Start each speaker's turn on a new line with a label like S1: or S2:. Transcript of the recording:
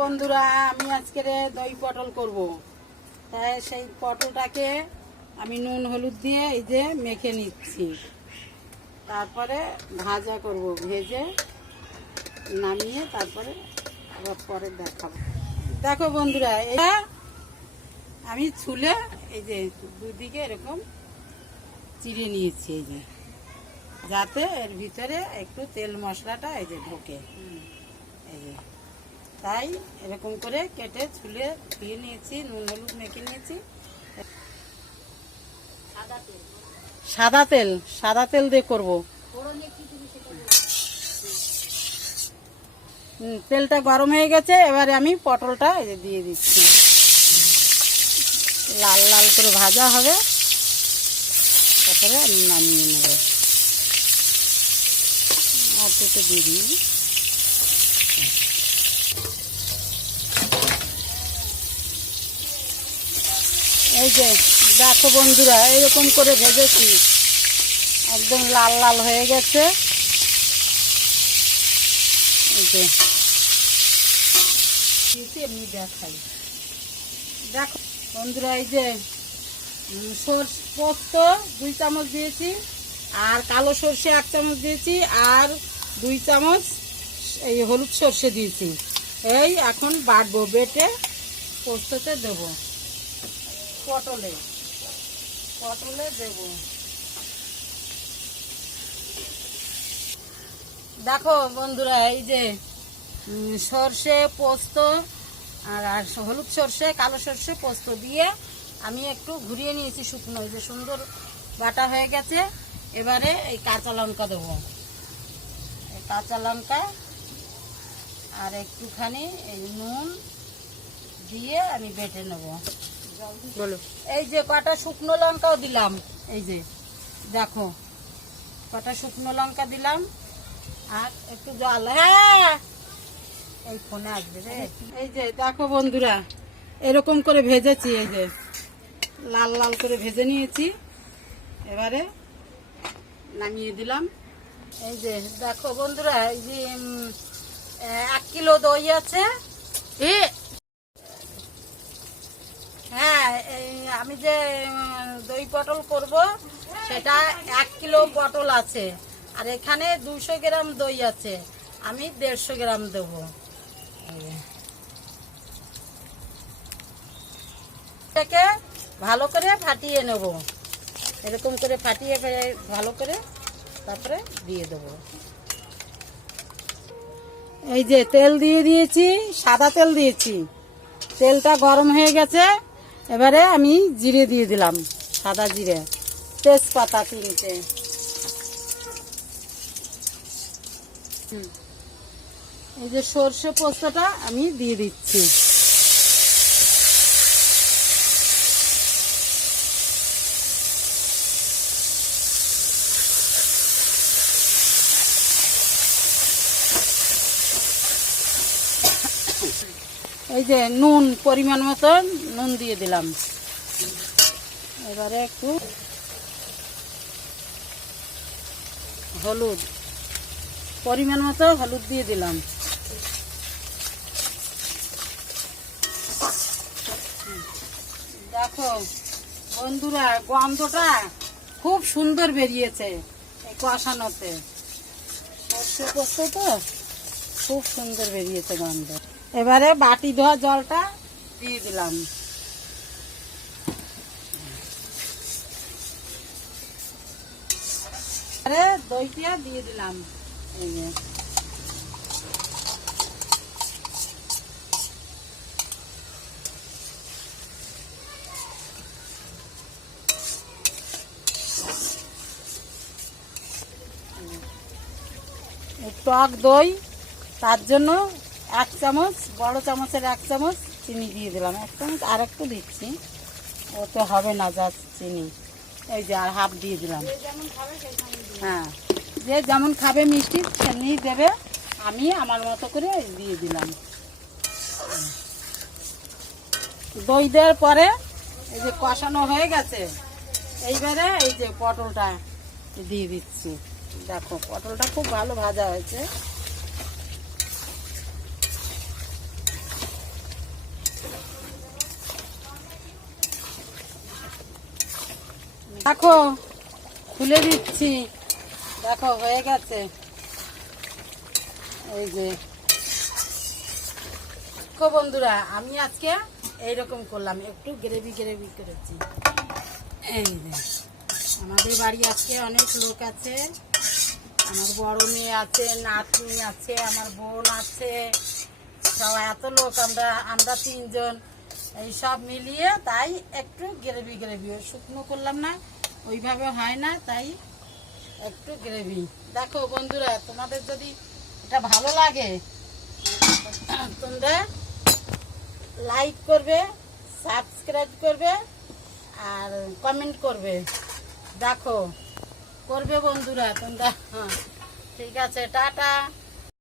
S1: বন্ধুরা, আমি আজকে দই পটল করব। তাই সেই পটলটাকে আমি নুন, হলুদ দিয়ে এই যে মেখে নিচ্ছি। তারপরে ভাজা করব, ভেজে নামিয়ে তারপরে আবার পরে দেখাবো। দেখো বন্ধুরা, এটা আমি ছুলে এই যে দুদিকে এরকম চিড়ে নিয়েছি এই যে, যাতে এর ভিতরে একটু তেল মশলাটা এই যে ঢোকে। এই যে। তাই এরকম করে কেটে ছুলে ধুয়ে নিয়েছি নুন হলুদ মেখে নিয়েছি। সাদা তেল। সাদা তেল দিয়ে করব। তেলটা গরম হয়ে গেছে এবারে আমি পটলটা দিয়ে দিচ্ছি। লাল লাল করে ভাজা হবে। তারপরে আমি নামিয়ে নেব। আর দুটো দিয়ে দিই। এই যে, দেখো বন্ধুরা এইরকম করে ভেজেছি। একদম লাল লাল হয়ে গেছে। এমনি দেখাই। দেখো বন্ধুরা, এই যে সর্ষ পোস্ত দুই চামচ দিয়েছি, আর কালো সর্ষে এক চামচ দিয়েছি, আর দুই চামচ এই হলুদ সর্ষে দিয়েছি। এই এখন বাটবো, বেটে পোস্ততে দেবো। পটলে। পটলে দেব। দেখো বন্ধুরা, এই যে সর্ষে পোস্ত আর আর হলুদ সর্ষে, কালো সর্ষে পোস্ত দিয়ে আমি একটু ঘুরিয়ে নিয়েছি শুকনো। যে সুন্দর বাটা হয়ে গেছে। এবারে এই কাঁচা লঙ্কা দেবো। এই কাঁচা লঙ্কা আর একটুখানি এই নুন দিয়ে আমি বেটে নেব।
S2: বলো।
S1: এই যে কটা শুকনো লঙ্কাও দিলাম। এই যে দেখো কটা শুকনো লঙ্কা দিলাম। আর একটু জল। হ্যাঁ! এই ফোনে আসবে রে। এই যে দেখো বন্ধুরা এরকম করে ভেজেছি এই যে লাল লাল করে ভেজে নিয়েছি। এবারে নামিয়ে দিলাম। এই যে দেখো বন্ধুরা এই যে এক কিলো দই আছে।
S2: এ
S1: হ্যাঁ আমি যে দই পটল করব, সেটা এক কিলো পটল আছে। আর এখানে দুশো গ্রাম দই আছে। আমি দেড়শো গ্রাম দেবো। এটাকে ভালো করে ফাটিয়ে নেব। এরকম করে ফাটিয়ে ভালো করে তারপরে দিয়ে দেবো। এই যে তেল দিয়ে দিয়েছি, সাদা তেল দিয়েছি। তেলটা গরম হয়ে গেছে। এবারে আমি জিরে দিয়ে দিলাম, সাদা জিরে। তেজপাতা তিনটে। এই যে সর্ষে পোস্তটা আমি দিয়ে দিচ্ছি। এই যে নুন পরিমাণ মতন নুন দিয়ে দিলাম। এবারে একটু হলুদ, পরিমাণ মতো হলুদ দিয়ে দিলাম। দেখো বন্ধুরা, গন্ধটা খুব সুন্দর বেরিয়েছে এই কষানোতে। সর্ষে পোস্ত তো খুব সুন্দর বেরিয়েছে গন্ধ। এবারে বাটি ধোয়া জলটা দিয়ে দিলাম। এবারে দইটা দিয়ে দিলাম। টক দই, তার জন্য এক চামচ, বড় চামচের এক চামচ চিনি দিয়ে দিলাম। এক চামচ আর একটু দিচ্ছি। ওতে হবে না যা চিনি। এই যে আর হাফ দিয়ে দিলাম। হ্যাঁ যে যেমন খাবে মিষ্টি সেমনি দেবে। আমি আমার মতো করে দিয়ে দিলাম। দই দেওয়ার পরে এই যে কষানো হয়ে গেছে, এইবারে এই যে পটলটা দিয়ে দিচ্ছি। দেখো, পটলটা খুব ভালো ভাজা হয়েছে। দেখো, খুলে দিচ্ছি। দেখো, হয়ে গেছে। এই যে। বন্ধুরা, আমি আজকে এইরকম করলাম, একটু গ্রেভি গ্রেভি করেছি। এই যে, আমাদের বাড়ি আজকে অনেক লোক আছে। আমার বড় মেয়ে আছে, নাতনি আছে, আমার বোন আছে। সব এত লোক, আমরা আমরা তিনজন। এই সব মিলিয়ে তাই একটু গ্রেভি গ্রেভি। শুকনো করলাম না, ওইভাবে হয় না, তাই একটু গ্রেভি। দেখো বন্ধুরা, তোমাদের যদি এটা ভালো লাগে, তোমরা লাইক করবে, সাবস্ক্রাইব করবে, আর কমেন্ট করবে। দেখো, করবে বন্ধুরা তোমরা। হ্যাঁ ঠিক আছে, টাটা।